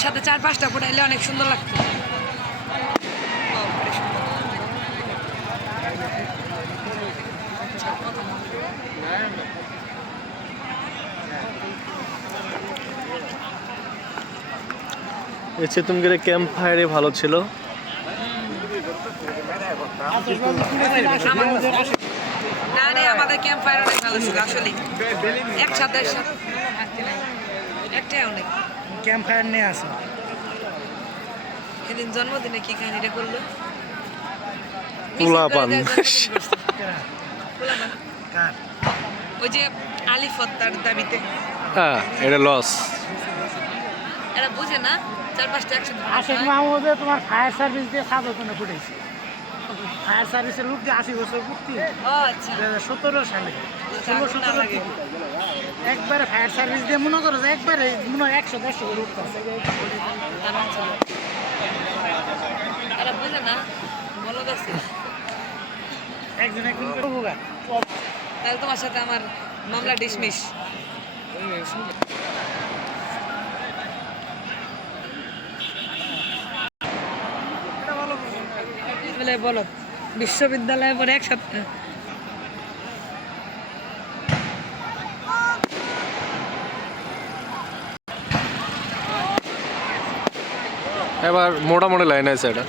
একসাথে 4-5টা ফুটাইলে অনেক সুন্দর লাগতো। চেতনগিরি ক্যাম্প ফায়ারে ভালো ছিল। না রে, আমাদের ক্যাম্প ফায়ার অনেক ভালো ছিল আসলে। একসাথে একটাই অনেক। ক্যাম্প ফায়ার নিয়ে আসো। সেদিন জন্মদিনে কি কাহিনীটা করলো? পোলাপান। কার? ওই যে আলিফত তার দাবিতে। হ্যাঁ, এটা লস। এরা বুঝে না 4-5টা একসাথে। আশিক মাহমুদে তোমার ফায়ার সার্ভিস দিয়ে সাধকনে ফুটেছে। ফায়ার সার্ভিসের লোক যে 80 বছর পূর্তি ও আচ্ছা। 2017 সালে 16-17 থেকে একবারে ফায়ার সার্ভিস দিয়ে মনে করো যে একবারে মনে হয় 100-150 করে উঠতেছে। এরা বুঝে না, বলো গেছে। একজন করে উপকার। তাহলে তোমার সাথে আমার মামলা ডিসমিস। বলো, বিশ্ববিদ্যালয়ে পরে একসাথে এবার মোটামুটি লাইন আছে এটা।